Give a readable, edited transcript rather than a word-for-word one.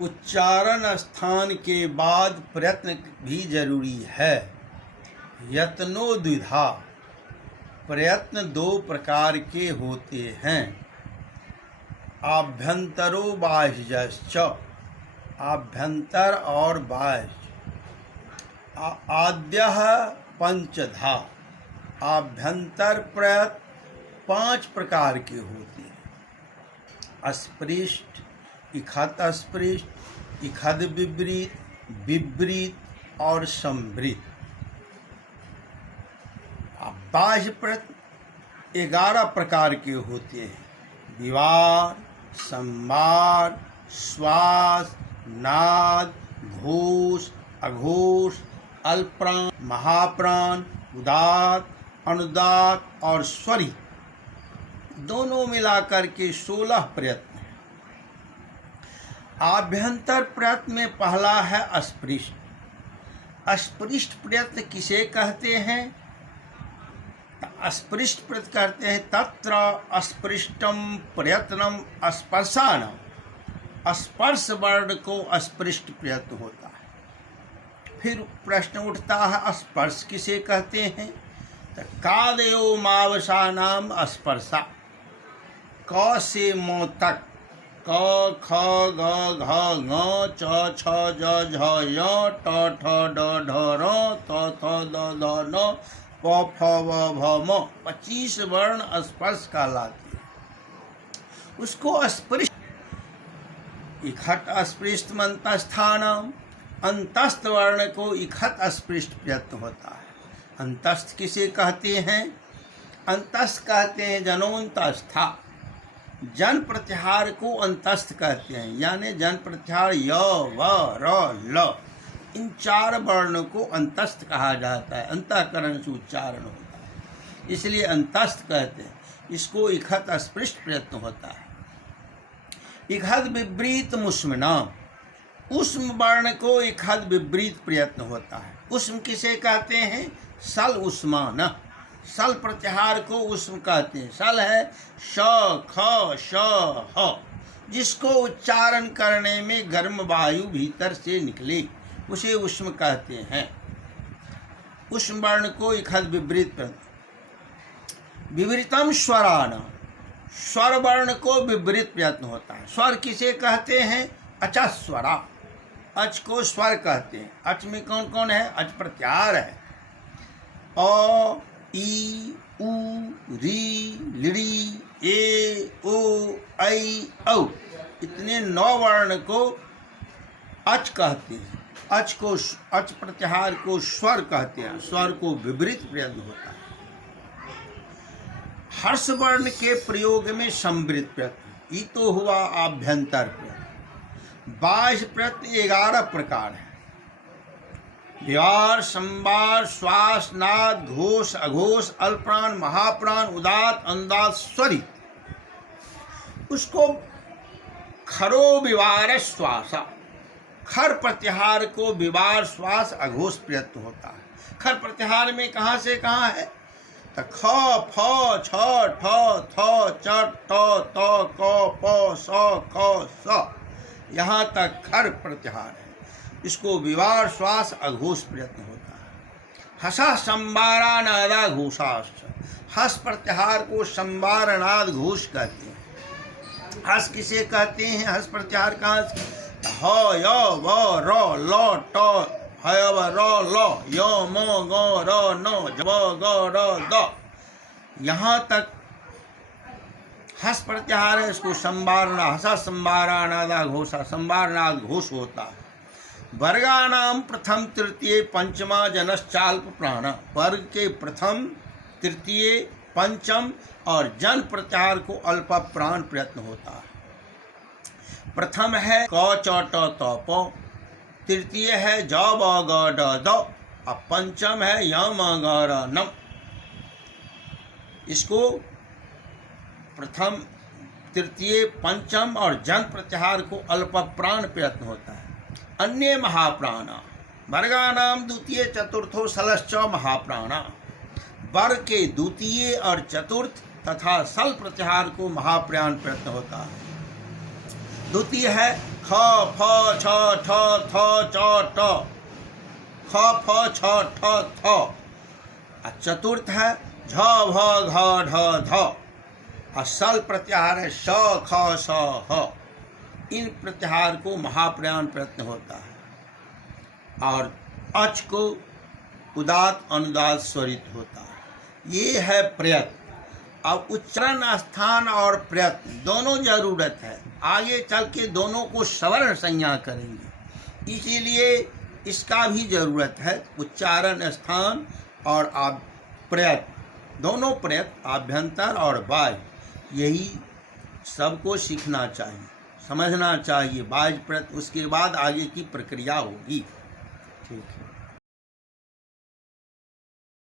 उच्चारण स्थान के बाद प्रयत्न भी जरूरी है। यत्नो द्विधा, प्रयत्न दो प्रकार के होते हैं। आभ्यंतरो बाह्यश्च, आभ्यंतर और बाह्य। आद्यः पंचधा, आभ्यंतर प्रयत्न 5 प्रकार के होते हैं। अस्पृष्ट, इखत अस्पृष्ट, इखद विपरीत, विपरीत और संवृत। बाह्य प्रयत्न 11 प्रकार के होते हैं। विवार, संवार, श्वास, नाद, घोष, अघोष, अल्पप्राण, महाप्राण, उदात्त, अनुदात्त और स्वरित, दोनों मिलाकर के 16 प्रयत्न हैं। आभ्यंतर प्रयत्न में पहला है अस्पृष्ट। अस्पृष्ट प्रयत्न किसे कहते हैं? अस्पृष्ट प्रयत्न कहते हैं तत्र अस्पृष्टम प्रयत्नम स्पर्शानम। स्पर्श वर्ण को अस्पृष्ट प्रयत्न होता है। फिर प्रश्न उठता है स्पर्श किसे कहते हैं? तो कादयो मावसानाम स्पर्शा। क से म तक, क ख ग घ ङ च छ ज झ य ट ठ ड ढ र त थ द ध न प फ व भ म 25 वर्ण स्पर्श कहलाते हैं। उसको अस्पृष्ट। इखट अस्पृष्ट अंतस्थानम, अंतस्थ वर्ण को इखत अस्पृष्ट प्रयत्न होता है। अंतस्थ किसे कहते हैं? अंतस्थ कहते हैं जनोंतस्था। जन प्रत्याहार को अंतस्थ कहते हैं, यानी जन प्रत्याहार य व र ल, इन 4 वर्णों को अंतस्थ कहा जाता है। अंतःकरण से उच्चारण होता है, इसलिए अंतस्थ कहते हैं। इसको इखत अस्पृष्ट प्रयत्न होता है। इखद विपरीत मुष्मना, उष्म वर्ण को इखद विपरीत प्रयत्न होता है। उष्म किसे कहते हैं? सल उष्मान। सल प्रत्याहार को उष्म कहते हैं। सल है श ख श ह, जिसको उच्चारण करने में गर्म वायु भीतर से निकले, उसे उष्म कहते हैं। उष्म वर्ण को इखद विपरीत प्रयत्न। विपरीतम स्वरान, स्वर वर्ण को विपरीत प्रयत्न होता है। स्वर किसे कहते हैं? अचस्वरा। अच को स्वर कहते हैं। अच में कौन कौन है? अच प्रत्याहार है। अ, ई, उ, री, लिड़ी, ए, ओ, ऐ, औ, इतने 9 वर्ण को अच कहते हैं। अच को, अच प्रत्याहार को स्वर कहते हैं। स्वर को विपरीत प्रयत्न होता है। हर्ष वर्ण के प्रयोग में संवृत प्रयत्न, ये तो हुआ आभ्यंतर प्रयत्न। बाह्य प्रयत्न 11 प्रकार है। विवार, संवार, श्वास, नाद, घोष, अघोष, अल्पप्राण, महाप्राण, उदात्त, अनुदात्त, स्वरित। उसको खरो विवार श्वासा, खर प्रत्याहार को विवार, श्वास, अघोष प्रयत्न होता है। खर प्रत्याहार में कहाँ से कहाँ है? तो ख, फ, छ, ठ, थ, च, ट, त, क, प, स, ख, स, यहाँ तक खर प्रत्याहार है। इसको विवार, श्वास, अघोष प्रयत्न होता है। हसा संवारा नादा घोषाश्च, हस प्रत्याहार को संवारनाद घोष कहते हैं। हस किसे कहते हैं? हस प्रत्याहार कहाँ से? ह, य, व, र, ल, ट, ह, व, र, ल, य, म, ग, र, न, ज, ग, र, द, यहाँ तक हस प्रत्याहार है। इसको संवारना, हसा संवारानादा घोषा, संवारनाद घोष होता है। वर्गानाम प्रथम तृतीय पंचमा जनश्चाल्प प्राण, वर्ग के प्रथम, तृतीय, पंचम और जन प्रत्याहार को अल्प प्राण प्रयत्न होता है। प्रथम है क, च, ट, त, प, तृतीय है ज, ब, ग, ड, द, और पंचम है य, म, ग, र, न। इसको प्रथम, तृतीय, पंचम और जन प्रत्याहार को अल्प प्राण प्रयत्न होता है। अन्य महाप्राण, वर्गानाम द्वितीय चतुर्थो सलश्च महाप्राण, वर्ग के द्वितीय और चतुर्थ तथा सल प्रत्याहार को महाप्राण प्रयत्न होता है। द्वितीय है ख, ख फ छ ठ थ च ट, ख फ छ ठ थ। और चतुर्थ है झ भ घ ढ ध, और सल प्रत्याहार है श ख स ह। इन प्रत्याहार को महाप्रयाण प्रयत्न होता है, और अच को उदात अनुदात स्वरित होता है। ये है प्रयत्न। अब उच्चारण स्थान और प्रयत्न दोनों जरूरत है, आगे चल के दोनों को सवर्ण संज्ञा करेंगे, इसीलिए इसका भी जरूरत है। उच्चारण स्थान और प्रयत्न, दोनों प्रयत्न आभ्यंतर और बाह्य, यही सबको सीखना चाहिए, समझना चाहिए। बाह्य प्रयत्न, उसके बाद आगे की प्रक्रिया होगी। ठीक है।